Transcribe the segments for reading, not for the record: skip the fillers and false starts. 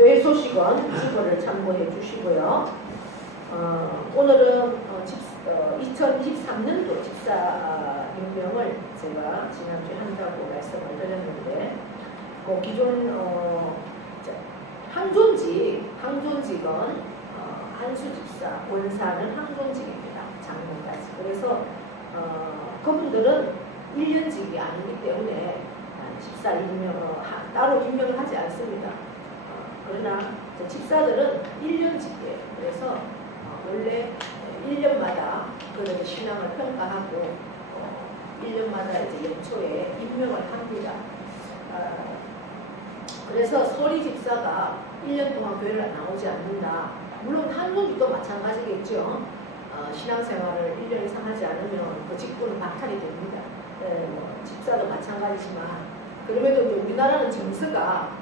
교회 소식원 유튜브를 참고해 주시고요. 오늘은 2023년도 집사 임명을 제가 지난주에 한다고 말씀을 드렸는데, 기존 항존직은 한수 집사, 원사는 항존직입니다. 장로까지. 그래서 그분들은 1년직이 아니기 때문에 집사 따로 임명을 하지 않습니다. 그러나 집사들은 1년직이에요. 그래서 원래 1년마다 그들의 신앙을 평가하고 1년마다 이제 연초에 임명을 합니다. 그래서 서리 집사가 1년 동안 교회를 나오지 않는다. 물론 한국도 마찬가지겠죠. 신앙생활을 1년 이상 하지 않으면 그 직분은 박탈이 됩니다. 집사도 마찬가지지만, 그럼에도 이제 우리나라는 정서가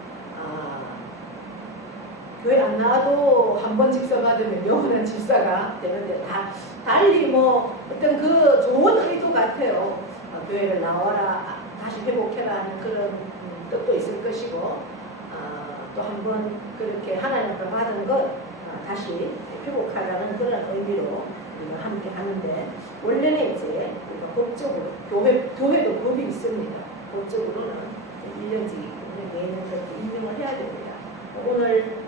교회 안 나와도 한 번 집사가 되면 영원한 집사가 되는데, 달리 어떤 그 좋은 의도 같아요. 교회를 나와라, 다시 회복해라 하는 그런 뜻도 있을 것이고, 또 한 번 그렇게 하나님 앞에 받은 것 다시 회복하라는 그런 의미로 우리가 함께 하는데, 원래는 이제 우리가 법적으로 교회도 법이 있습니다. 법적으로는 1년직 내년 그렇게 임명을 해야 됩니다. 오늘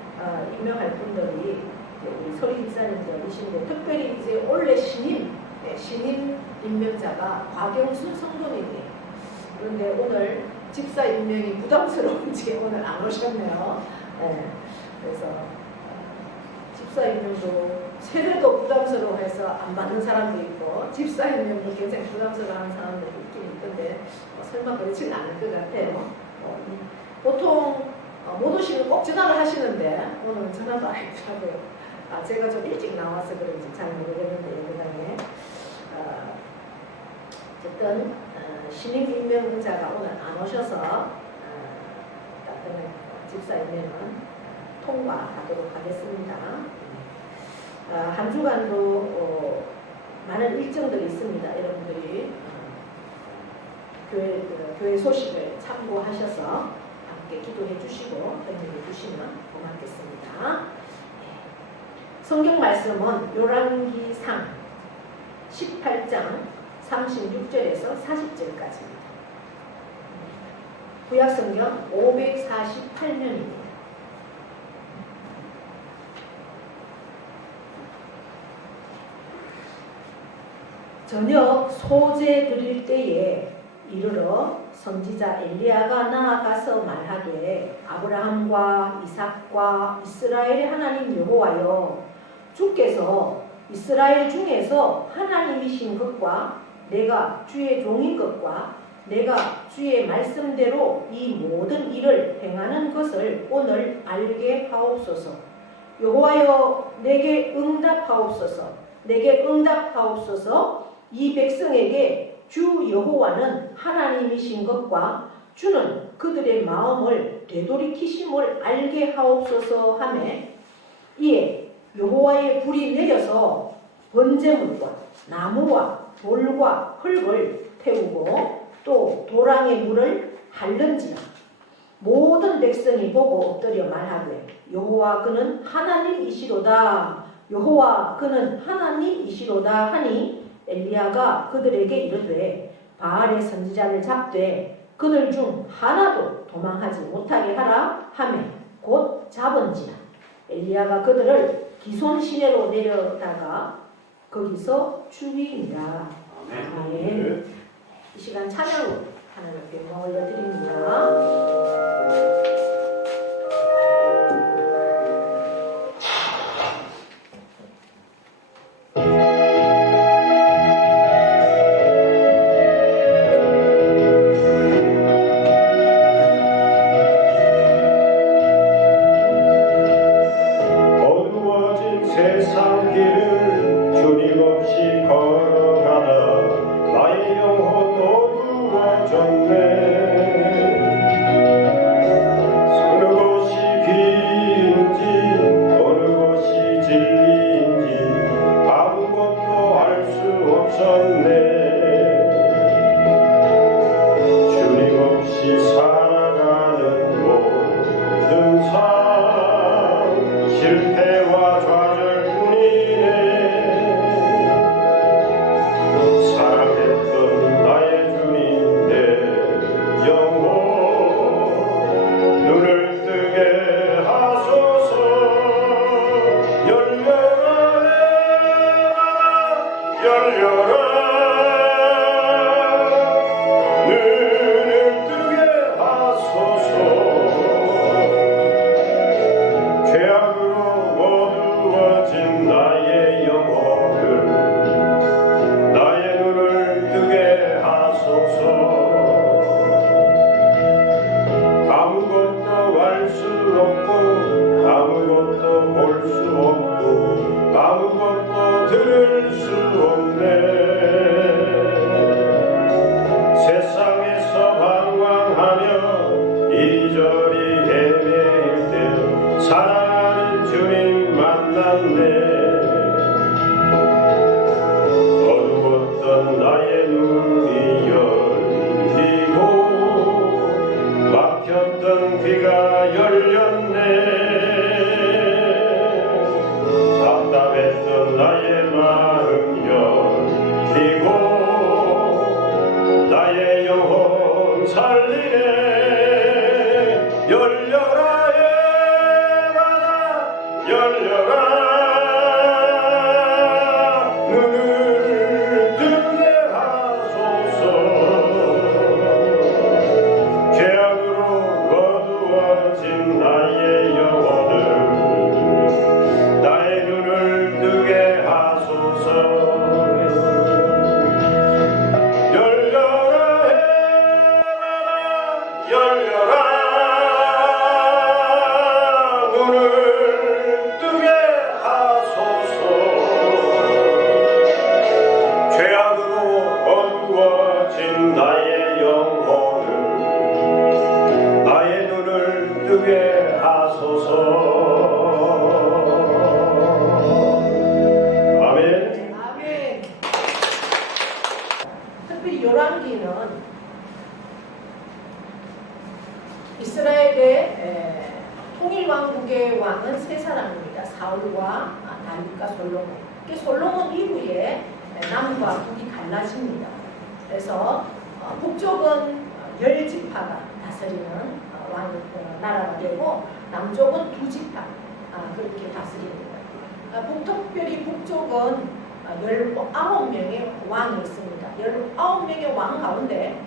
임명할 분들이 우리 서리 집사님들이신데, 특별히 이제 올해 신임 임명자가 곽영순 성도님이에요. 그런데 오늘 집사 임명이 부담스러운지 오늘 안 오셨네요. 그래서 집사 임명도 세례도 부담스러워해서 안 받는 사람도 있고, 집사 임명도 굉장히 부담스러워하는 사람들이 있긴 있던데, 설마 그렇지는 않을 것 같아요. 보통 못 오시면 꼭 전화를 하시는데 오늘은 전화도 안 했더라고요. 제가 좀 일찍 나와서 그런지 잘 모르겠는데, 예배당에 어쨌든 신임 임명자가 오늘 안 오셔서 집사 임명은 통과하도록 하겠습니다. 한 주간도 많은 일정들이 있습니다. 여러분들이 교회 소식을 참고하셔서 함께 기도해 주시고 협력해 주시면 고맙겠습니다. 성경 말씀은 요란기상 18장 36절에서 40절까지입니다. 구약성경 548면입니다. 저녁 소제 드릴 때에 이르러 선지자 엘리야가 나아가서 말하되, 아브라함과 이삭과 이스라엘의 하나님 여호와여, 주께서 이스라엘 중에서 하나님이신 것과 내가 주의 종인 것과 내가 주의 말씀대로 이 모든 일을 행하는 것을 오늘 알게 하옵소서. 여호와여, 내게 응답하옵소서. 내게 응답하옵소서. 이 백성에게 주 여호와는 하나님이신 것과 주는 그들의 마음을 되돌이키심을 알게 하옵소서 하매, 이에 여호와의 불이 내려서 번제물과 나무와 돌과 흙을 태우고 또 도랑의 물을 핥는지라. 모든 백성이 보고 엎드려 말하되, 여호와 그는 하나님이시로다. 여호와 그는 하나님이시로다 하니, 엘리야가 그들에게 이르되, 바알의 선지자를 잡되 그들 중 하나도 도망하지 못하게 하라 하며 곧 잡은지라. 엘리야가 그들을 기손 시내로 내려다가 거기서 죽이니라. 아멘. 이 시간 찬양으로 하나님께 영광 올려드립니다. 나의 영혼 어두워졌네. 없고 아무것도 볼 수 없고 아무것도 들을 수 없네. 세상에서 방황하며 이리저리 헤매일 때 사랑하는 주님 만났네. 어두웠던 나의 눈이 열리고 막혔던 귀가 열렸네. 답답했던 나의 마음 열리고 나의 영혼 살리네. 열려라 예마다 열려라. 눈을 뜨게 하소서. 죄악으로 어두워진 나의 영혼을 나의 눈을 뜨게 하소서. 열려라 해마다 열려라. 눈을 뜨게 하소서. 죄악으로 어두워진 나의 영혼을 나의 눈을 뜨게 하소서. 아멘. 아멘. 특별히 열왕기는 이스라엘의 통일왕국의 왕은 세 사람입니다. 사울과 다윗과 솔로몬. 솔로몬 이후에 남과 북이 갈라집니다. 그래서 북쪽은 10지파가 다스리는 나라가 되고 남쪽은 2지파 그렇게 다스립니다. 특별히 북쪽은 19명의 왕이 있습니다. 19명의 왕 가운데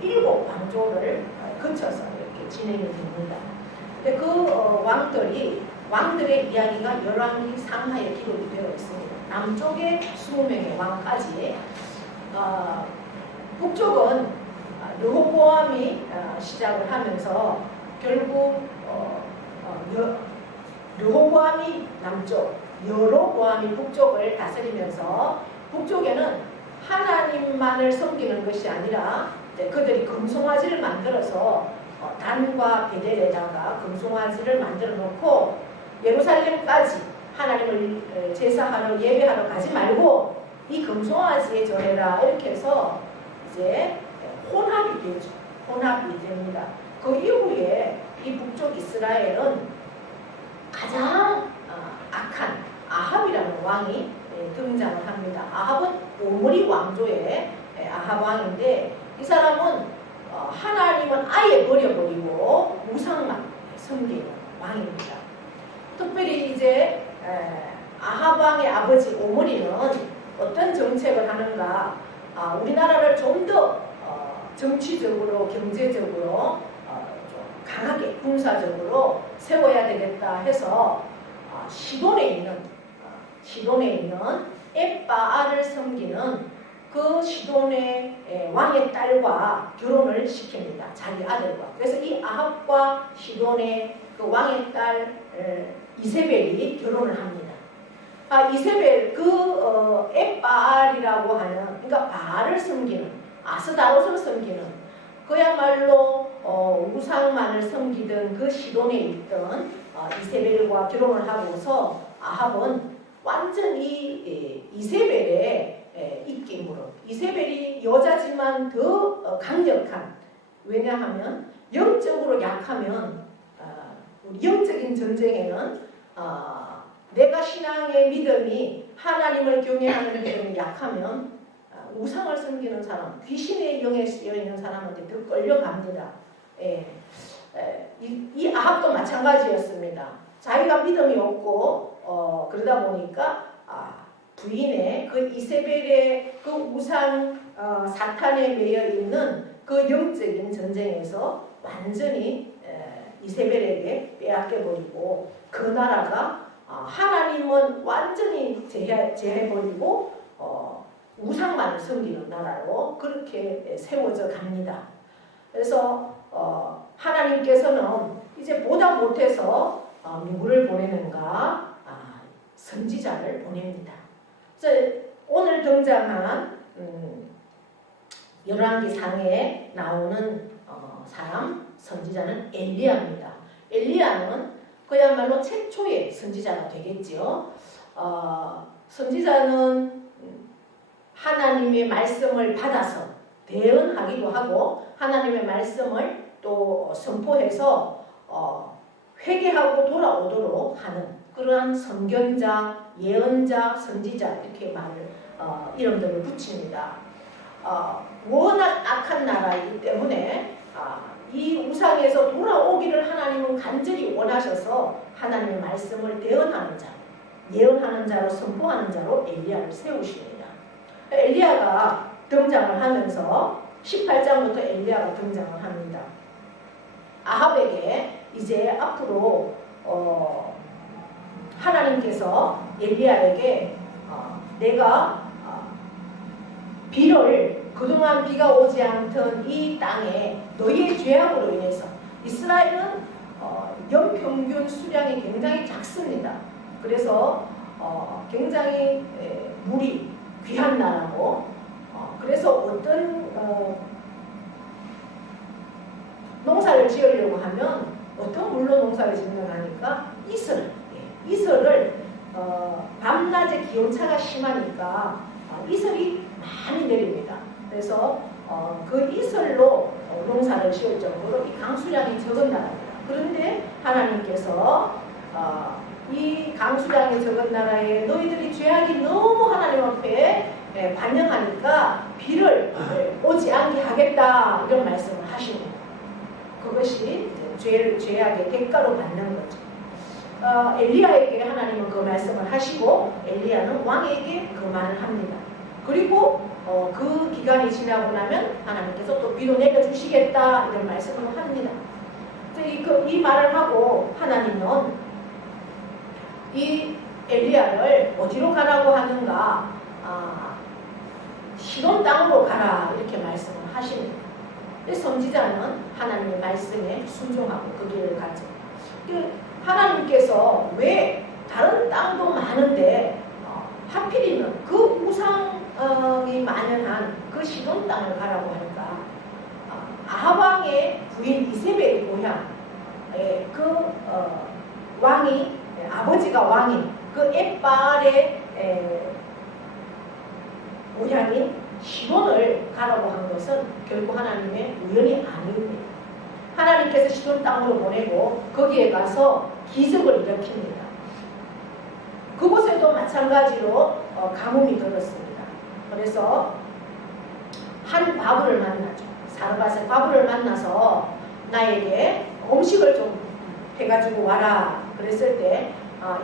7 왕조를 거쳐서 이렇게 진행이 됩니다. 근데 그 왕들의 이야기가 열왕기 상하에 기록이 되어 있습니다. 남쪽의 20명의 왕까지. 북쪽은 르호보암이 시작을 하면서 결국 르호보암이 남쪽, 여로보암이 북쪽을 다스리면서 북쪽에는 하나님만을 섬기는 것이 아니라 그들이 금송아지를 만들어서 단과 베델에다가 금송아지를 만들어 놓고 예루살렘까지 하나님을 제사하러 예배하러 가지 말고 이 금송아지에 절해라 이렇게 해서 이제 혼합이 되죠. 혼합이 됩니다. 그 이후에 이 북쪽 이스라엘은 가장 악한 아합이라는 왕이 등장을 합니다. 아합은 오므리 왕조의 아합 왕인데 이 사람은 하나님은 아예 버려버리고 우상만 섬기는 왕입니다. 특별히 이제 아합 왕의 아버지 오므리는 어떤 정책을 하는가? 우리나라를 좀 더 정치적으로 경제적으로 좀 강하게 군사적으로 세워야 되겠다 해서 시돈에 있는 엣바알을 섬기는 그 시돈의 왕의 딸과 결혼을 시킵니다. 자기 아들과. 그래서 이 아합과 시돈의 그 왕의 딸 이세벨이 결혼을 합니다. 이세벨 그 엣바알이라고 하는, 그러니까 바알을 섬기는, 아스다롯을 섬기는, 그야말로 우상만을 섬기던 그 시돈에 있던 이세벨과 결혼을 하고서 아합은 완전히 이세벨의 입김으로, 이세벨이 여자지만 더 강력한, 왜냐하면 영적으로 약하면 우리 영적인 전쟁에는 내가 신앙의 믿음이 하나님을 경외하는 믿음이 약하면 우상을 섬기는 사람, 귀신의 영에 쓰여 있는 사람한테 더 끌려갑니다. 이 아합도 마찬가지였습니다. 자기가 믿음이 없고 그러다 보니까 부인의 그 이세벨의 그 우상 사탄에 매여 있는 그 영적인 전쟁에서 완전히 이세벨에게 빼앗겨버리고 그 나라가 하나님은 완전히 제해버리고 우상만을 섬기는 나라로 그렇게 세워져 갑니다. 그래서 하나님께서는 이제 보다 못해서 누구를 보내는가? 선지자를 보냅니다. 그래서 오늘 등장한 열왕기 상에 나오는 사람 선지자는 엘리야입니다. 엘리야는 그야말로 최초의 선지자가 되겠지요. 선지자는 하나님의 말씀을 받아서 대언하기도 하고 하나님의 말씀을 또 선포해서 회개하고 돌아오도록 하는 그러한 선견자, 예언자, 선지자 이렇게 이름들을 붙입니다. 워낙 악한 나라이기 때문에 이 우상에서 돌아오기를 하나님은 간절히 원하셔서 하나님의 말씀을 대언하는 자, 예언하는 자로 선포하는 자로 엘리야를 세우십니다. 엘리야가 등장을 하면서 18장부터 엘리야가 등장을 합니다. 아합에게 이제 앞으로 하나님께서 엘리야에게 내가 비를 그동안 비가 오지 않던 이 땅에 너희의 죄악으로 인해서 이스라엘은 연평균 수량이 굉장히 작습니다. 그래서 굉장히 물이 귀한 나라고 그래서 어떤 농사를 지으려고 하면 어떤 물로 농사를 짓는 하니까 이슬을 밤낮의 기온차가 심하니까 이슬이 많이 내립니다. 그래서 그 이슬로 농사를 지을 정도로 이 강수량이 적은 나라입니다. 그런데 하나님께서 이 강수량이 적은 나라에 너희들이 죄악이 너무 하나님 앞에 반영하니까 비를 오지 않게 하겠다 이런 말씀을 하십니다. 그것이 죄악의 대가로 받는 거죠. 엘리야에게 하나님은 그 말씀을 하시고 엘리야는 왕에게 그 말을 합니다. 그리고 그 기간이 지나고 나면 하나님께서 또 비로 내려주시겠다 이런 말씀을 합니다. 이 말을 하고 하나님은 이 엘리야를 어디로 가라고 하는가? 시돈 땅으로 가라 이렇게 말씀을 하십니다. 선지자는 하나님의 말씀에 순종하고 그 길을 가죠. 하나님께서 왜 다른 땅도 많은데 하필이면 그 우상이 만연한 그 시돈 땅을 가라고 할까? 아합 왕의 부인 이세벨의 고향, 그 왕이 아버지가 왕인 그 엣발의 고향인 시돈을 가라고 한 것은 결국 하나님의 우연이 아닙니다. 하나님께서 시돈 땅으로 보내고 거기에 가서 기적을 일으킵니다. 그곳에도 마찬가지로 가뭄이 들었습니다. 그래서 한 과부를 만나죠. 사르밧의 과부를 만나서 나에게 음식을 좀 해가지고 와라 그랬을 때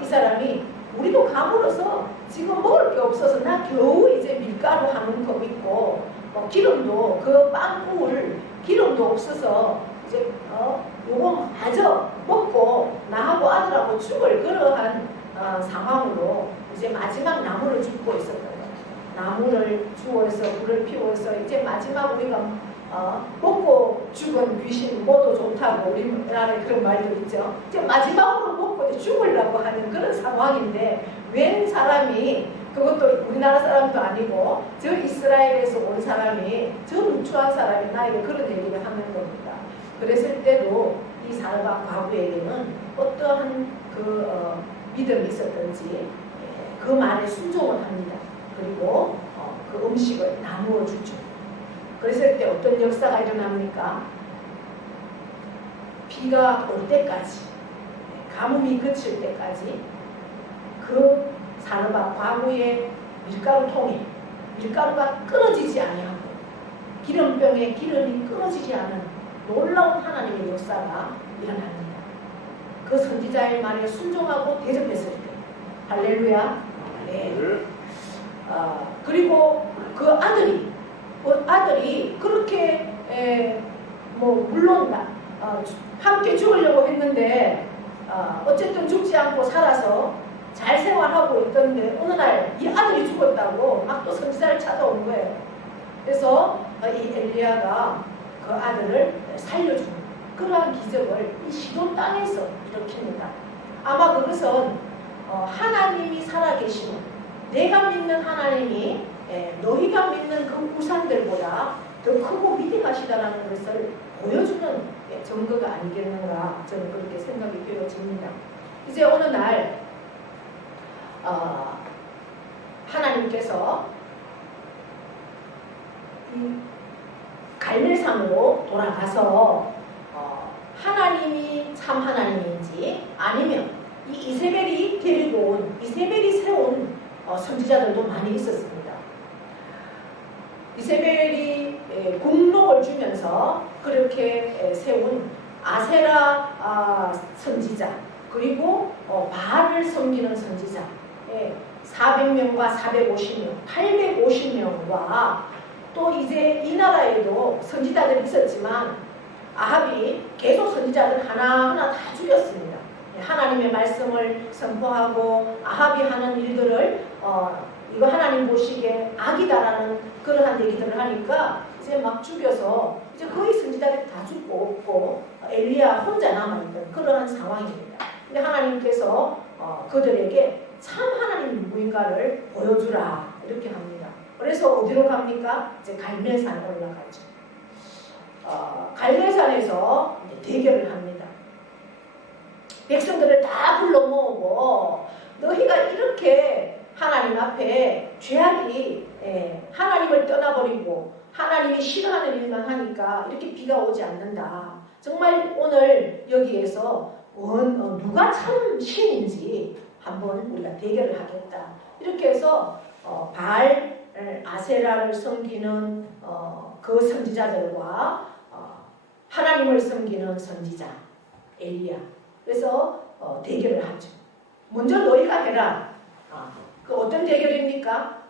이 사람이 우리도 가물어서 지금 먹을 게 없어서 나 겨우 이제 밀가루 한 움컵 있고 기름도 그 빵 구울 기름도 없어서 이제 요거 마저 먹고 나하고 아들하고 죽을 그러한 상황으로 이제 마지막 나무를 줍고 있었던 거예요. 나무를 주워서 불을 피워서 이제 마지막 우리가 먹고 죽은 귀신 뭐도 좋다고 우리나라에 그런 말도 있죠. 이제 마지막으로 먹고 이제 죽으려고 하는 그런 상황인데 웬 사람이 그것도 우리나라 사람도 아니고 저 이스라엘에서 온 사람이 저 누추한 사람이 나에게 그런 얘기를 하는 겁니다. 그랬을 때도 이 사르밧 과부에게는 어떠한 믿음이 있었던지 그 말에 순종을 합니다. 그리고 그 음식을 나누어 주죠. 그랬을 때 어떤 역사가 일어납니까? 비가 올 때까지 가뭄이 그칠 때까지 그 사르밧 과부의 밀가루통에 밀가루가 끊어지지 아니하고 기름병에 기름이 끊어지지 않은 놀라운 하나님의 역사가 일어납니다. 그 선지자의 말에 순종하고 대접했을 때 할렐루야. 네. 그리고 그 아들이 그렇게 물론 함께 죽으려고 했는데 어쨌든 죽지 않고 살아서 잘 생활하고 있던데 어느 날 이 아들이 죽었다고 막 또 선지자를 찾아온 거예요. 그래서 이 엘리야가 그 아들을 살려줍니다. 그러한 기적을 이 시돈 땅에서 일으킵니다. 아마 그것은 하나님이 살아계시고 내가 믿는 하나님이 너희가 믿는 그 우상들보다 더 크고 위대하시다라는 것을 보여주는 증거가 아니겠는가, 저는 그렇게 생각이 되어집니다. 이제 어느 날 하나님께서 이 갈멜산으로 돌아가서 하나님이 참 하나님인지 아니면 이 이세벨이 세운 선지자들도 많이 있었습니다. 이세벨이 공록을 주면서 그렇게 세운 아세라 선지자, 그리고 바알을 섬기는 선지자 400명과 450명, 850명과 또 이제 이 나라에도 선지자들이 있었지만 아합이 계속 선지자들 하나하나 다 죽였습니다. 하나님의 말씀을 선포하고 아합이 하는 일들을 이거 하나님 보시기에 악이다라는 그러한 얘기들을 하니까 이제 막 죽여서 이제 거의 선지자들이 다 죽고 없고 엘리야 혼자 남아있던 그러한 상황입니다. 근데 하나님께서 그들에게 참 하나님 누구인가를 보여주라 이렇게 합니다. 그래서 어디로 갑니까? 이제 갈멜산에 올라가죠. 갈멜산에서 대결을 합니다. 백성들을 다 불러 모으고 너희가 이렇게 하나님 앞에 죄악이 하나님을 떠나버리고 하나님이 싫어하는 일만 하니까 이렇게 비가 오지 않는다. 정말 오늘 여기에서 누가 참 신인지 한번 우리가 대결을 하겠다. 이렇게 해서 바알 아세라를 섬기는 그 선지자들과 하나님을 섬기는 선지자 엘리야, 그래서 대결을 하죠. 먼저 너희가 해라. 그 어떤 대결입니까?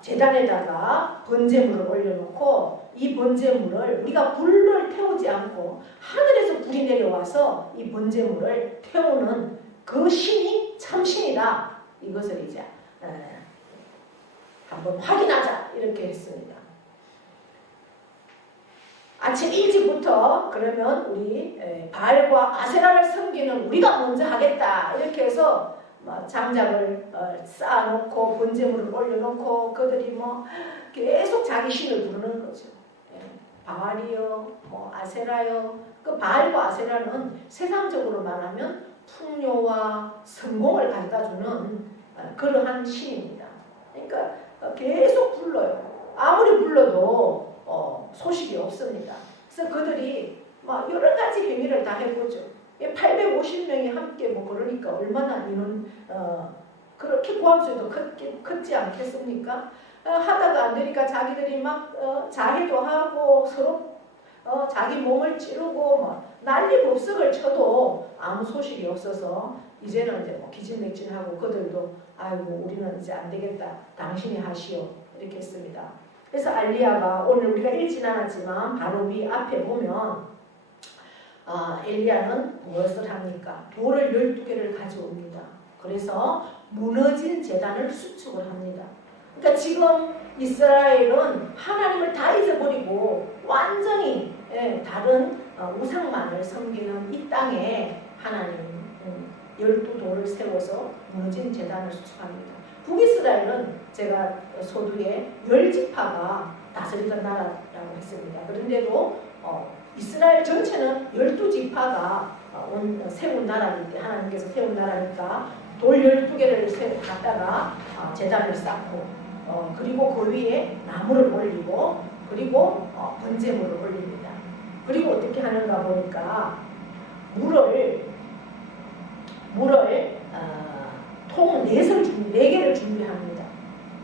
제단에다가 번제물을 올려놓고 이 번제물을 우리가 불을 태우지 않고 하늘에서 불이 내려와서 이 번제물을 태우는 그 신이 참신이다. 이것을 이제 한번 확인하자 이렇게 했습니다. 아침 일찍부터 그러면 우리 바알과 아세라를 섬기는 우리가 먼저 하겠다 이렇게 해서 장작을 쌓아놓고 번제물을 올려놓고 그들이 계속 자기 신을 부르는 거죠. 바알이요, 아세라요. 그 바알과 아세라는 세상적으로 말하면 풍요와 성공을 갖다주는 그러한 신입니다. 그러니까 계속 불러요. 아무리 불러도 소식이 없습니다. 그래서 그들이 여러 가지 행위를 다 해보죠. 850명이 함께 그러니까 얼마나 이런 그렇게 고함수도 컸지 않겠습니까? 하다가 안 되니까 자기들이 자해도 하고 서로 자기 몸을 찌르고 난리법석을 쳐도 아무 소식이 없어서 이제는 이제 기진맥진하고 그들도 아이고 우리는 이제 안 되겠다. 당신이 하시오. 이렇게 했습니다. 그래서 엘리야가 오늘 우리가 읽진 않았지만 바로 위 앞에 보면 엘리야는 무엇을 합니까? 돌을 12개를 가져옵니다. 그래서 무너진 제단을 수축을 합니다. 그러니까 지금 이스라엘은 하나님을 다 잊어버리고 완전히 다른 우상만을 섬기는 이 땅에 하나님 12돌을 세워서 무너진 제단을 수축합니다. 북이스라엘은 제가 소두에 10지파가 다스리던 나라라고 했습니다. 그런데도 이스라엘 전체는 12지파가 세운 나라니까 하나님께서 세운 나라니까 돌 12개를 갖다가 제단을 쌓고 그리고 그 위에 나무를 올리고 그리고 번제물을 올립니다. 그리고 어떻게 하는가 보니까 물을 통 4개를 준비합니다.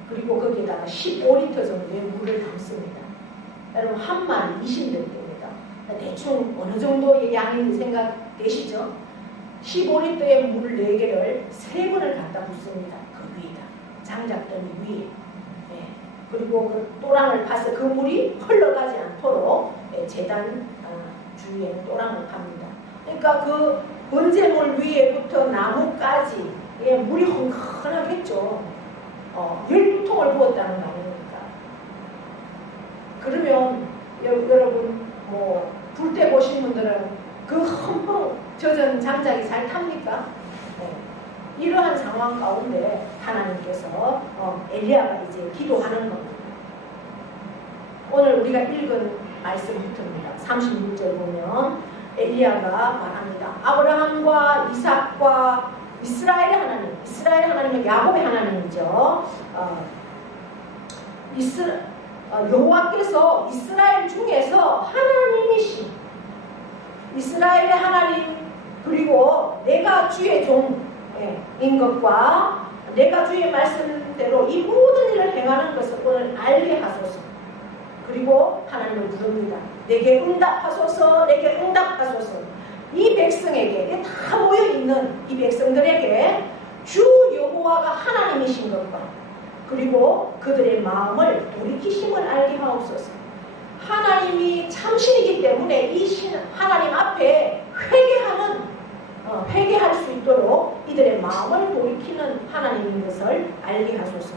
그리고 거기에다가 15리터 정도의 물을 담습니다. 여러분 한 마리 20리터입니다. 대충 어느 정도의 양인지 생각되시죠? 15리터의 물 4개를 3번을 갖다 붓습니다. 그 위에다. 장작더미 위에. 그리고 그 또랑을 파서 그 물이 흘러가지 않도록 제단 주위에 또랑을 팝니다. 그러니까 그 번제물 위에부터 나무까지 물이 흥건하겠죠. 12통을 부었다는 거 아닙니까? 그러면 여러분 불 때 보신 분들은 그 흠뻑 젖은 장작이 잘 탑니까? 이러한 상황 가운데 하나님께서 엘리야가 이제 기도하는 겁니다. 오늘 우리가 읽은 말씀부터입니다. 36절 보면 엘리야가 말합니다. 아브라함과 이삭과 이스라엘의 하나님, 이스라엘 하나님은 야곱의 하나님이죠. 여호와께서 이스라엘 중에서 하나님이신 이스라엘의 하나님, 그리고 내가 주의 종인 것과 내가 주의 말씀대로 이 모든 일을 행하는 것을 오늘 알게 하소서. 그리고 하나님을 부릅니다. 내게 응답하소서, 내게 응답하소서. 이 백성에게, 다 모여있는 이 백성들에게 주 여호와가 하나님이신 것과 그리고 그들의 마음을 돌이키심을 알게 하옵소서. 하나님이 참신이기 때문에 이 하나님 앞에 회개할 수 있도록 이들의 마음을 돌이키는 하나님인 것을 알게 하소서.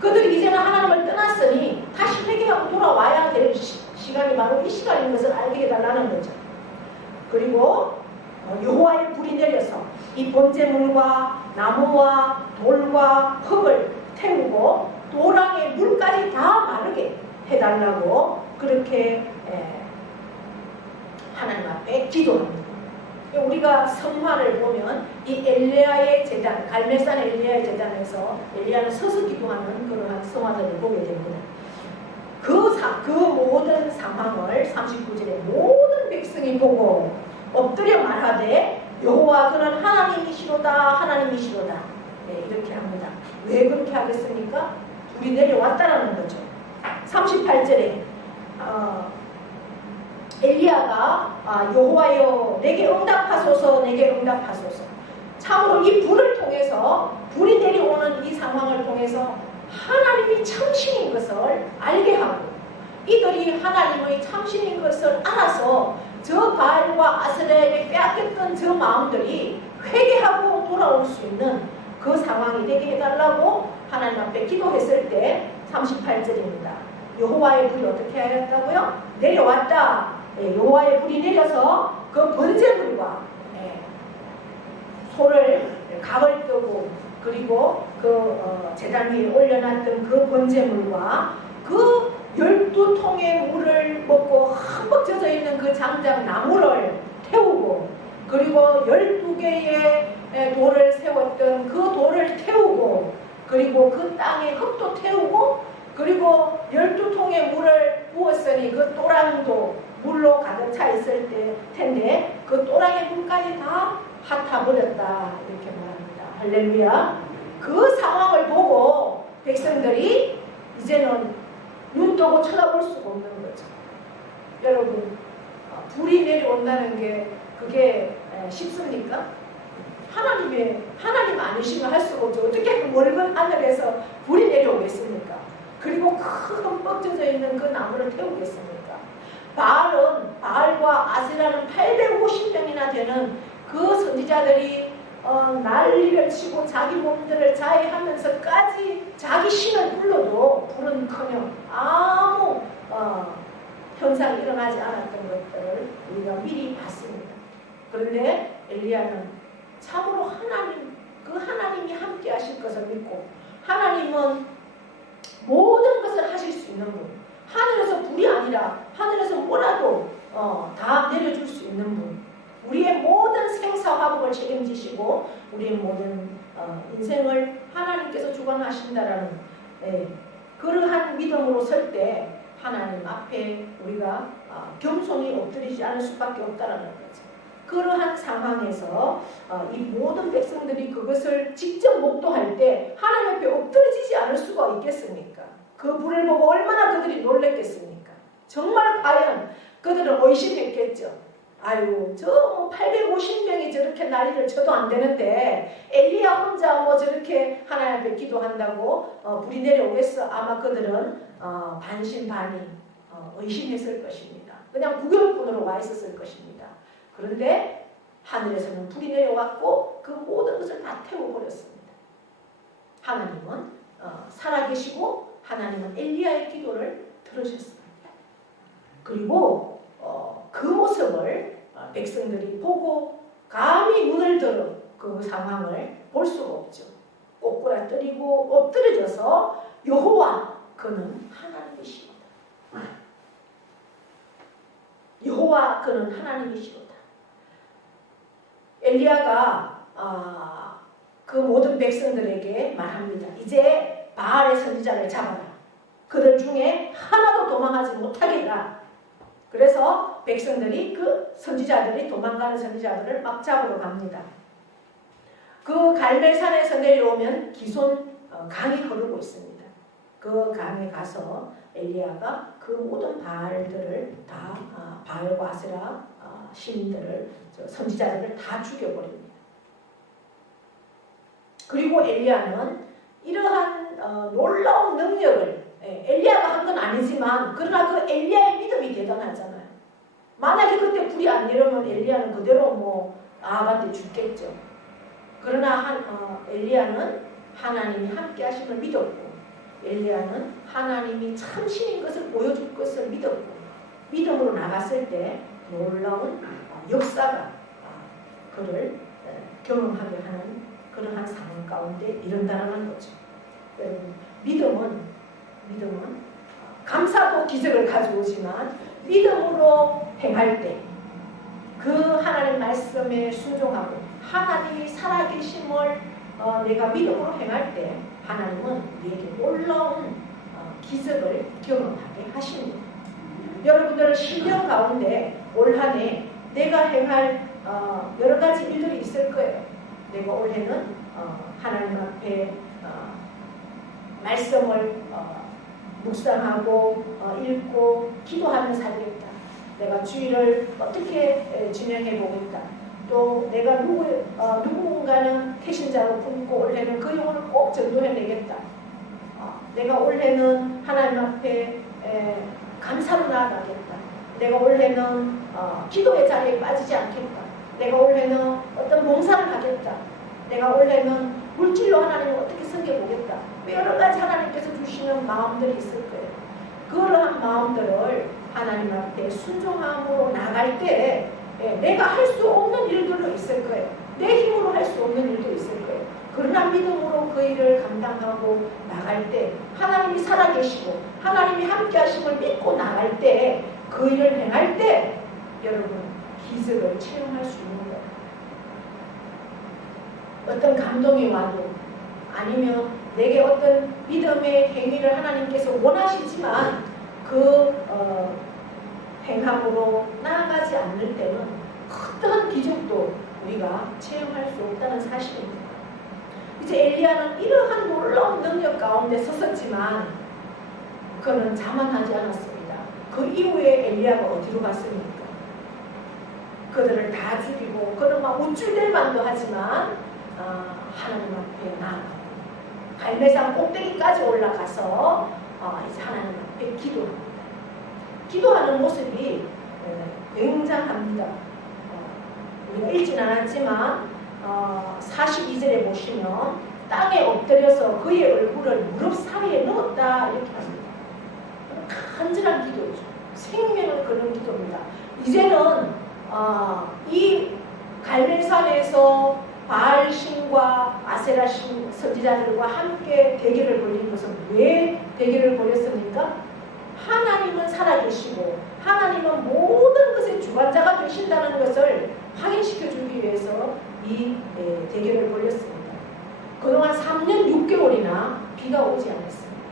그들이 이제는 하나님을 떠났으니 다시 회개하고 돌아와야 될 시간이 바로 이 시간인 것을 알게 해달라는 거죠. 그리고 여호와의 불이 내려서 이 번제물과 나무와 돌과 흙을 태우고 도랑의 물까지 다 마르게 해달라고 그렇게 하나님 앞에 기도합니다. 우리가 성화를 보면 이 엘리야의 제단, 갈멜산 엘리야의 제단에서 엘리야는 서서 기도하는 그러한 성화들을 보게 됩니다. 그 모든 상황을 39절에 모든 백성이 보고 엎드려 말하되 여호와 그는 하나님이시로다 하나님이시로다. 이렇게 합니다. 왜 그렇게 하겠습니까? 불이 내려왔다라는 거죠. 38절에 엘리야가 여호와여 내게 응답하소서 내게 응답하소서. 참으로 이 불을 통해서 불이 내려오는 이 상황을 통해서 하나님이 참신인 것을 알게 하고 이들이 하나님의 참신인 것을 알아서 저 바알과 아스라엘에 빼앗겼던 저 마음들이 회개하고 돌아올 수 있는 그 상황이 되게 해달라고 하나님 앞에 기도했을 때 38절입니다. 여호와의 불이 어떻게 하였다고요? 내려왔다. 여호와의 불이 내려서 그 번제물과 소를 각을 뜨고 그리고 그 제단 위에 올려놨던 그 번제물과 그 12통의 물을 먹고 흠뻑 젖어 있는 그 장작 나무를 태우고 그리고 12개의 돌을 세웠던 그 돌을 태우고 그리고 그 땅에 흙도 태우고 그리고 12통의 물을 부었으니 그 또랑도 물로 가득 차 있을 텐데 그 또랑의 물까지 다 핫타버렸다 이렇게 말합니다. 할렐루야. 그 상황을 보고 백성들이 이제는 눈 뜨고 쳐다볼 수가 없는 거죠. 여러분 불이 내려온다는 게 그게 쉽습니까? 하나님 아니시면 할 수가 없죠. 어떻게 멀은 하늘에서 불이 내려오겠습니까? 그리고 큰 흠뻑 젖어 있는 그 나무를 태우겠습니까? 바알과 아세라는 850명이나 되는 그 선지자들이 난리를 치고 자기 몸들을 자해하면서까지 자기 신을 불러도 불은커녕 아무 현상이 일어나지 않았던 것들을 우리가 미리 봤습니다. 그런데 엘리야는 참으로 그 하나님이 함께 하실 것을 믿고 하나님은 모든 것을 하실 수 있는 분, 하늘에서 불이 아니라 하늘에서 뭐라도 다 내려줄 수 있는 분, 우리의 모든 생사화복을 책임지시고 우리의 모든 인생을 하나님께서 주관하신다라는 그러한 믿음으로 설 때 하나님 앞에 우리가 겸손히 엎드리지 않을 수밖에 없다라는 거죠. 그러한 상황에서 이 모든 백성들이 그것을 직접 목도할 때 하나님 앞에 엎드러지지 않을 수가 있겠습니까? 그 불을 보고 얼마나 그들이 놀랬겠습니까? 정말 과연 그들은 의심했겠죠. 아유, 저 850명이 저렇게 난리를 쳐도 안 되는데 엘리야 혼자 저렇게 하나님 앞에 기도한다고 불이 내려오겠어? 아마 그들은 반신반의 의심했을 것입니다. 그냥 구경꾼으로 와 있었을 것입니다. 그런데 하늘에서는 불이 내려왔고 그 모든 것을 다 태워버렸습니다. 하나님은 살아계시고 하나님은 엘리야의 기도를 들으셨습니다. 그리고 그 모습을 백성들이 보고 감히 눈을 들어 그 상황을 볼 수가 없죠. 꼬꾸라뜨리고 엎드려져서 여호와 그는 하나님이시로다. 여호와 그는 하나님이시로다. 엘리야가 그 모든 백성들에게 말합니다. 이제 바알의 선지자를 잡아라. 그들 중에 하나도 도망하지 못하겠다. 그래서 백성들이 그 선지자들이 도망가는 선지자들을 막 잡으러 갑니다. 그 갈멜산에서 내려오면 기손 강이 흐르고 있습니다. 그 강에 가서 엘리야가 그 모든 바알들을 다 바알과 아세라 신들을 선지자들을 다 죽여버립니다. 그리고 엘리야는 이러한 놀라운 능력을 엘리야가 한 건 아니지만 그러나 그 엘리야의 믿음이 대단하잖아요. 만약에 그때 불이 안 내려오면 엘리야는 그대로 뭐 아합한테 죽겠죠. 그러나 엘리야는 하나님이 함께 하심을 믿었고 엘리야는 하나님이 참신인 것을 보여줄 것을 믿었고 믿음으로 나갔을 때 놀라운 역사가 그를 경험하게 하는 그러한 상황 가운데 이른다는 거죠. 여러분, 믿음은 감사도 기적을 가져오지만 믿음으로 행할 때 그 하나님 말씀에 순종하고 하나님이 살아계심을 내가 믿음으로 행할 때 하나님은 우리에게 놀라운 기적을 경험하게 하십니다. 여러분들은 신령 가운데 올 한 해 내가 행할 여러 가지 일들이 있을 거예요. 내가 올해는 하나님 앞에 말씀을 묵상하고 읽고 기도하며 살겠다. 내가 주일을 어떻게 진행해 보겠다. 또 내가 누군가는 태신자로 품고 올해는 그 영혼을 꼭 전도해내겠다. 내가 올해는 하나님 앞에 감사로 나아가겠다. 내가 올해는 기도의 자리에 빠지지 않겠다. 내가 올해는 어떤 봉사를 하겠다. 내가 올해는 물질로 하나님을 어떻게 섬겨보겠다. 여러 가지 하나님께서 주시는 마음들이 있을 거예요. 그러한 마음들을 하나님 앞에 순종함으로 나갈 때 내가 할 수 없는 일들도 있을 거예요. 내 힘으로 할 수 없는 일도 있을 거예요. 그러나 믿음으로 그 일을 감당하고 나갈 때 하나님이 살아계시고 하나님이 함께 하심을 믿고 나갈 때 그 일을 행할 때 여러분 기적을 체험할 수 있는 거예요. 어떤 감동이 와도 아니면 내게 어떤 믿음의 행위를 하나님께서 원하시지만 그 행함으로 나아가지 않을 때는 어떠한 기적도 우리가 체험할 수 없다는 사실입니다. 이제 엘리야는 이러한 놀라운 능력 가운데 섰었지만 그는 자만하지 않았습니다. 그 이후에 엘리야가 어디로 갔습니까? 그들을 다 죽이고 그는 막 우쭐댈 만도 하지만 하나님 앞에 나아가고 갈멜산 꼭대기까지 올라가서 이제 하나님 앞에 기도합니다. 기도하는 모습이 굉장합니다. 우리가 읽진 않았지만 42절에 보시면 땅에 엎드려서 그의 얼굴을 무릎 사이에 넣었다 이렇게 합니다. 간절한 기도죠. 생명을 그런 기도입니다. 이제는 이 갈멜산에서 바알신과 아세라신 선지자들과 함께 대결을 벌인 것은 왜 대결을 벌였습니까? 하나님은 살아계시고 하나님은 모든 것의 주관자가 되신다는 것을 확인시켜주기 위해서 이 대결을 벌였습니다. 그동안 3년 6개월이나 비가 오지 않았습니다.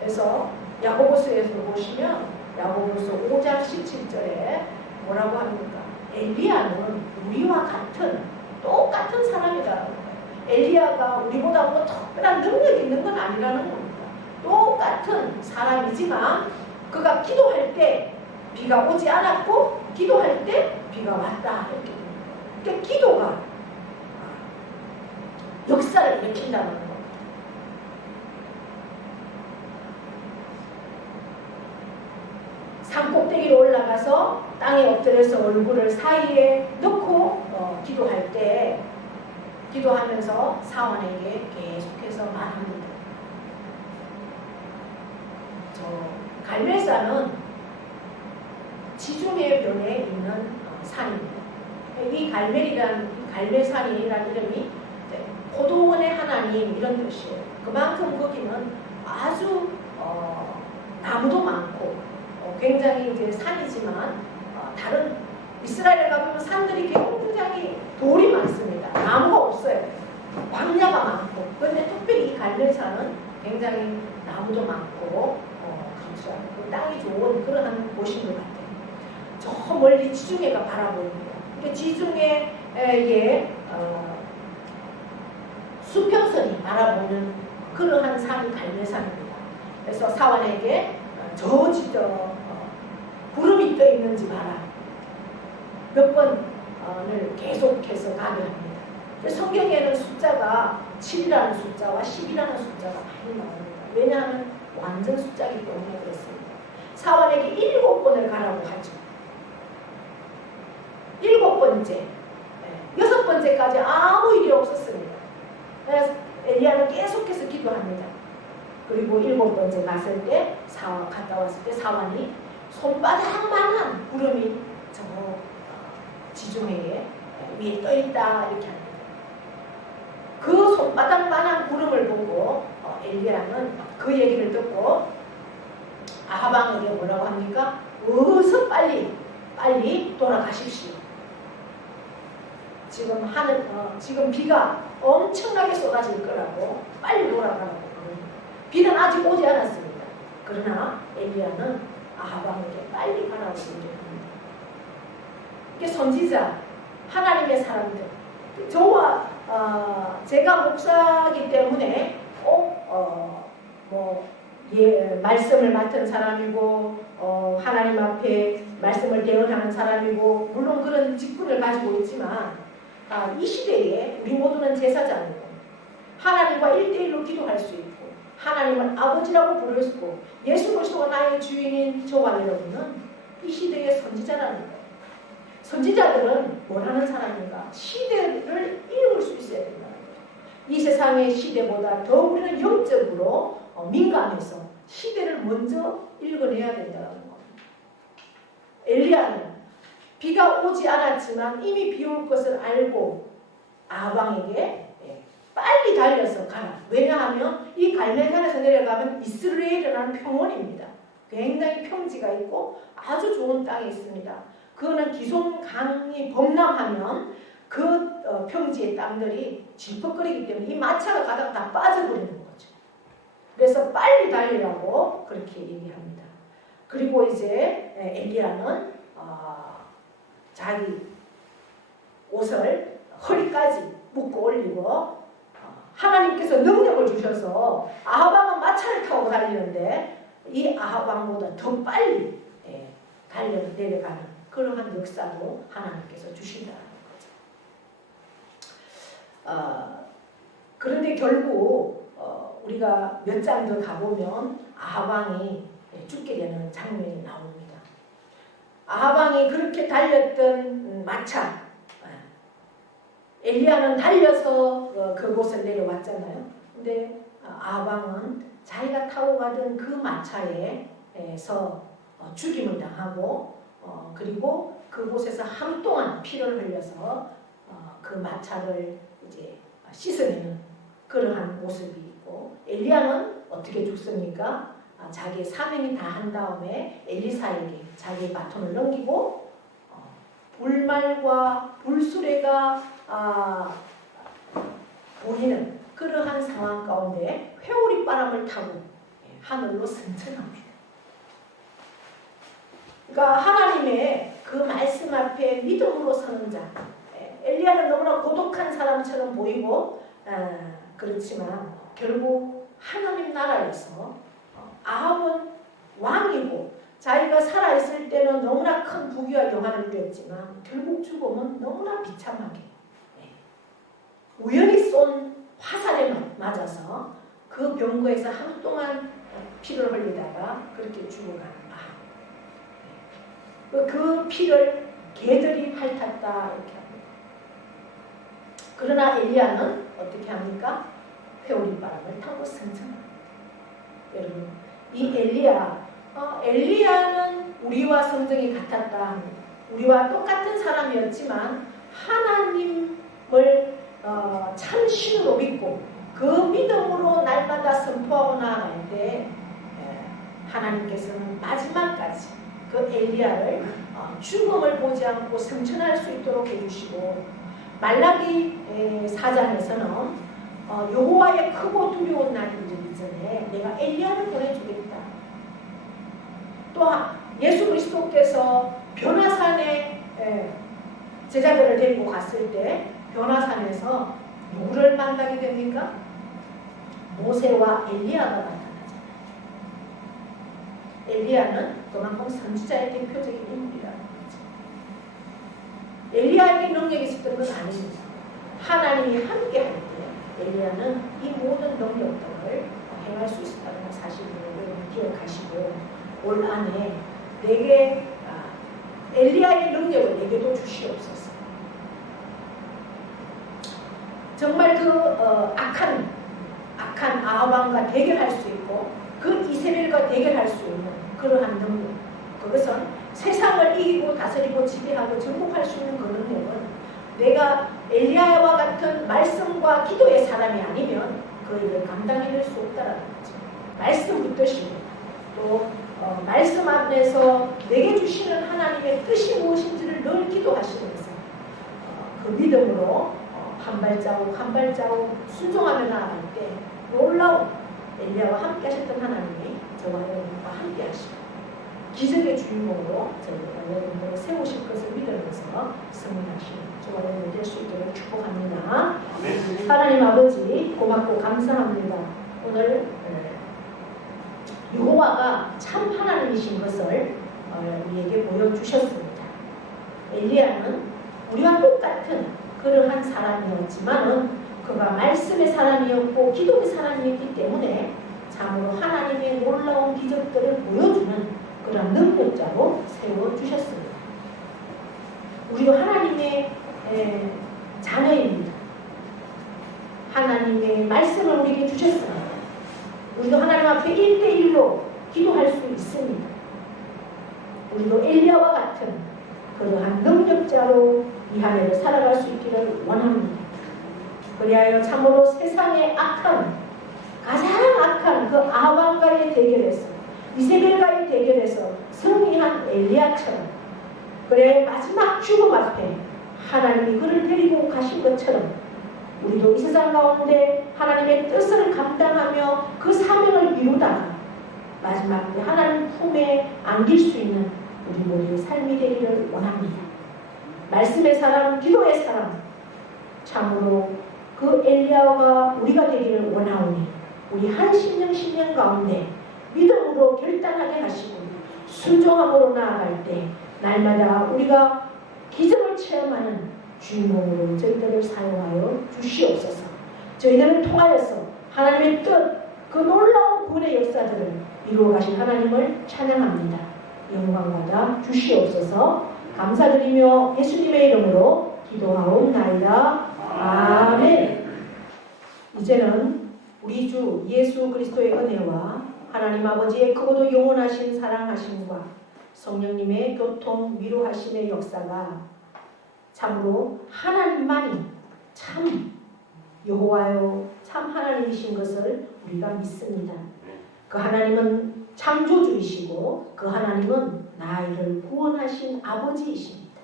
그래서 야고보서에서 보시면 야고보서 5장 17절에 뭐라고 합니까? 엘리야는 우리와 같은 똑같은 사람이라는 거예요. 엘리야가 우리보다 뭐 특별한 능력이 있는 건 아니라는 겁니다. 똑같은 사람이지만 그가 기도할 때 비가 오지 않았고 기도할 때 비가 왔다 이렇게 됩니다. 그러니까 기도가 역사를 일으킨다는 겁니다. 산 꼭대기로 올라가서 땅에 엎드려서 얼굴을 사이에 넣고 기도할 때 기도하면서 사원에게 계속해서 말합니다. 갈멜산은 지중해 변에 있는 산입니다. 이 갈멜산이라는 이름이 포도원의 하나님 이런 뜻이에요. 그만큼 거기는 아주 나무도 많고 굉장히 이제 산이지만 다른 이스라엘에 가보면 산들이 굉장히 돌이 많습니다. 나무가 없어요. 광야가 많고. 그런데 특별히 이 갈멜산은 굉장히 나무도 많고 그렇죠. 땅이 좋은 그러한 곳인 것 같아요. 저 멀리 지중해가 바라보입니다. 그러니까 지중해의 수평선이 바라보는 그러한 산이 갈멜산입니다. 그래서 사환에게 구름이 떠 있는지 봐라. 몇 번을 계속해서 가게 합니다. 성경에는 숫자가 7이라는 숫자와 10이라는 숫자가 많이 나옵니다. 왜냐하면 완전 숫자이기 때문에 그렇습니다. 사환에게 7번을 가라고 하죠. 7번째, 6번째까지 아무 일이 없었습니다. 그래서 엘리야는 계속해서 기도합니다. 그리고 7번째 갔을 때, 갔다 왔을 때 사환이 손바닥만한 구름이 저 지중해에 위에 떠있다 이렇게 합니다. 그 손바닥만한 구름을 보고 엘리야는 그 얘기를 듣고 아하방에게 뭐라고 합니까? 어서 빨리 돌아가십시오. 지금 비가 엄청나게 쏟아질 거라고 빨리 돌아가라고. 비는 아직 오지 않았습니다. 그러나 엘리야는 아하방에게 빨리 가라고 얘기합니다. 이게 선지자, 하나님의 사람들. 저와 제가 목사이기 때문에 말씀을 맡은 사람이고 하나님 앞에 말씀을 대언하는 사람이고 물론 그런 직분을 가지고 있지만 이 시대에 우리 모두는 제사장이고 하나님과 1대1로 기도할 수 있고 하나님을 아버지라고 부를 수 있고 예수 그리스도가 나의 주인인 저와 여러분은 이 시대의 선지자라는 거예요. 선지자들은 뭘 하는 사람인가? 시대를 읽을 수 있어야 된다는 거죠. 이 세상의 시대보다 더 우리는 영적으로 민감해서 시대를 먼저 읽어내야 된다는 겁니다. 엘리야는 비가 오지 않았지만 이미 비 올 것을 알고 아방에게 빨리 달려서 가라. 왜냐하면 이 갈멜산에서 내려가면 이스라엘이라는 평원입니다. 굉장히 평지가 있고 아주 좋은 땅이 있습니다. 그거는 기숑강이 범람하면 그 평지의 땅들이 질퍽거리기 때문에 이 마차가 가다가 다 빠져버리는 거죠. 그래서 빨리 달리라고 그렇게 얘기합니다. 그리고 이제 엘리야는 자기 옷을 허리까지 묶고 올리고 하나님께서 능력을 주셔서 아하방은 마차를 타고 달리는데 이 아하방보다 더 빨리 달려 내려가는 그러한 역사도 하나님께서 주신다는 거죠. 그런데 결국 우리가 몇 장 더 가보면 아하방이 죽게 되는 장면이 나옵니다. 아하방이 그렇게 달렸던 마차, 엘리야는 달려서 그곳을 내려왔잖아요. 근데 아하방은 자기가 타고 가던 그 마차에서 죽임을 당하고 그리고 그곳에서 하루 동안 피를 흘려서 그 마차를 이제 씻어내는 그러한 모습이 있고 엘리야는 어떻게 죽습니까? 자기의 사명이 다 한 다음에 엘리사에게 자기의 바톤을 넘기고 불말과 불수레가 보이는 그러한 상황 가운데 회오리 바람을 타고 하늘로 승천합니다. 그러니까 하나님의 그 말씀 앞에 믿음으로 서는 자, 엘리야는 너무나 고독한 사람처럼 보이고 그렇지만 결국 하나님 나라에서 아합은 왕이고 자기가 살아있을 때는 너무나 큰 부귀와 영화를 누렸지만 결국 죽음은 너무나 비참하게 우연히 쏜 화살에 맞아서 그 병거에서 하루 동안 피를 흘리다가 그렇게 죽어가는 아합. 그 피를 개들이 핥았다 이렇게 합니다. 그러나 엘리야는 어떻게 합니까? 회오리 바람을 타고 승천합니다. 여러분 이 엘리야는 우리와 성정이 같았다. 우리와 똑같은 사람이었지만 하나님을 참 신으로 믿고 그 믿음으로 날마다 선포하고 나아갈 때 하나님께서는 마지막까지 그 엘리야를 죽음을 보지 않고 승천할 수 있도록 해주시고, 말라기 4장에서는 여호와의 크고 두려운 날이 이르기 전에 내가 엘리야를 보내주겠다. 또한 예수 그리스도께서 변화산에 제자들을 데리고 갔을 때 변화산에서 누구를 만나게 됩니까? 모세와 엘리야가 나타나잖아요. 엘리야는 그만큼 선지자의 대표적인 인물이라는 거죠. 엘리야에게 능력이 있었던 건 아닙니다. 하나님이 함께 할 때 엘리야는 이 모든 능력들을 행할 수 있었다는 사실을 기억하시고, 올 안에 내게 엘리야의 능력을 내게도 주시옵소서. 정말 그 악한 아합왕과 대결할 수 있고 그 이세벨과 대결할 수 있는 그러한 능력, 그것은 세상을 이기고 다스리고 지배하고 정복할 수 있는 그 능력은 내가 엘리야와 같은 말씀과 기도의 사람이 아니면 그 일을 감당해낼 수 없다는 거죠. 말씀 붙드시고 또 말씀 안에서 내게 주시는 하나님의 뜻이 무엇인지를 늘 기도하시면서 그 믿음으로 한 발자국 한 발자국 순종하며 나아갈 때 놀라운 엘리야와 함께 하셨던 하나님이 저와 여러분과 함께 하시고 기적의 주인공으로 저희가 여러분들을 세우실 것을 믿으면서 승리하시는 저와 여러분이 될 수 있도록 축복합니다. 하나님 아버지 고맙고 감사합니다. 오늘 여호와가 참 하나님이신 것을 우리에게 보여주셨습니다. 엘리야는 우리와 똑같은 그러한 사람이었지만은 그가 말씀의 사람이었고 기도의 사람이었기 때문에 참으로 하나님의 놀라운 기적들을 보여주는 그런 능력자로 세워주셨습니다. 우리도 하나님의 자녀입니다. 하나님의 말씀을 우리에게 주셨습니다. 우리도 하나님 앞에 1대1로 기도할 수 있습니다. 우리도 엘리야와 같은 그러한 능력자로 이 한 해를 살아갈 수 있기를 원합니다. 그리하여 참으로 세상의 가장 악한 그 아합과의 대결에서 이세벨과의 대결에서 승리한 엘리야처럼, 그래 마지막 죽음 앞에 하나님이 그를 데리고 가신 것처럼 우리도 이 세상 가운데 하나님의 뜻을 감당하며 그 사명을 이루다가 마지막에 하나님 품에 안길 수 있는 우리 모두의 삶이 되기를 원합니다. 말씀의 사람, 기도의 사람, 참으로 그 엘리야가 우리가 되기를 원하오니 우리 한 신령 가운데 믿음으로 결단하게 하시고 순종함으로 나아갈 때 날마다 우리가 기적을 체험하는 주인공으로 저희들을 사용하여 주시옵소서. 저희들을 통하여서 하나님의 뜻, 그 놀라운 구원의 역사들을 이루어 가신 하나님을 찬양합니다. 영광받아 주시옵소서. 감사드리며 예수님의 이름으로 기도하옵나이다. 아멘. 이제는 우리 주 예수 그리스도의 은혜와 하나님 아버지의 크고도 영원하신 사랑하심과 성령님의 교통 위로하심의 역사가 참으로 하나님만이 참 여호와요 참 하나님이신 것을 우리가 믿습니다. 그 하나님은 창조주이시고 그 하나님은 나를 구원하신 아버지이십니다.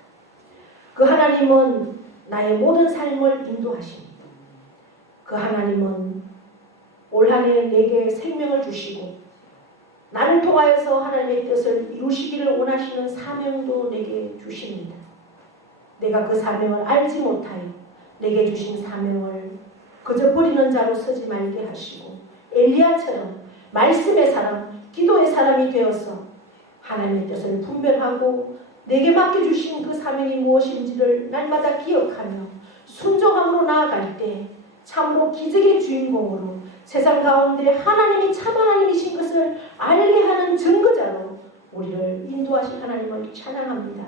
그 하나님은 나의 모든 삶을 인도하십니다. 그 하나님은 올 한 해 내게 생명을 주시고 나를 통하여서 하나님의 뜻을 이루시기를 원하시는 사명도 내게 주십니다. 내가 그 사명을 알지 못하여 내게 주신 사명을 그저 버리는 자로 서지 말게 하시고 엘리야처럼 말씀의 사람, 기도의 사람이 되어서 하나님의 뜻을 분별하고 내게 맡겨주신 그 사명이 무엇인지를 날마다 기억하며 순종함으로 나아갈 때 참으로 기적의 주인공으로 세상 가운데 하나님이 참 하나님이신 것을 알게 하는 증거자로 우리를 인도하신 하나님을 찬양합니다.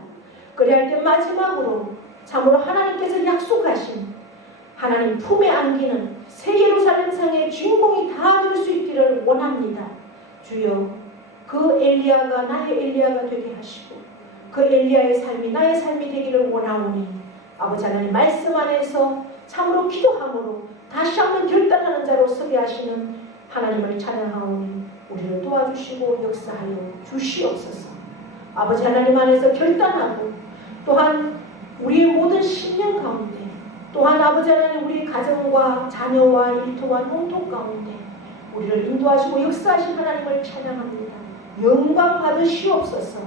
그래야 할 때 마지막으로 참으로 하나님께서 약속하신 하나님 품에 안기는 새 예루살렘 상의 주인공이 다 될 수 있기를 원합니다. 주여 그 엘리야가 나의 엘리야가 되게 하시고 그 엘리야의 삶이 나의 삶이 되기를 원하오니 아버지 하나님 말씀 안에서 참으로 기도함으로 다시 한번 결단하는 자로 서게 하시는 하나님을 찬양하오니 우리를 도와주시고 역사하여 주시옵소서. 아버지 하나님 안에서 결단하고 또한 우리의 모든 신령 가운데 또한 아버지 하나님 우리 가정과 자녀와 일터와 농토 가운데 우리를 인도하시고 역사하신 하나님을 찬양합니다. 영광 받으시옵소서.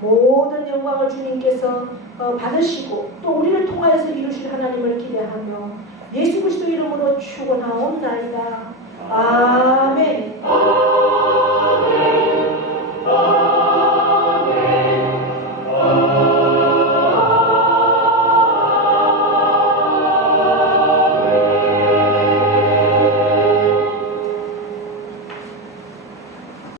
모든 영광을 주님께서 받으시고 또 우리를 통하여서 이루실 하나님을 기대하며 예수 그리스도 이름으로 축원하옵나이다. 아멘.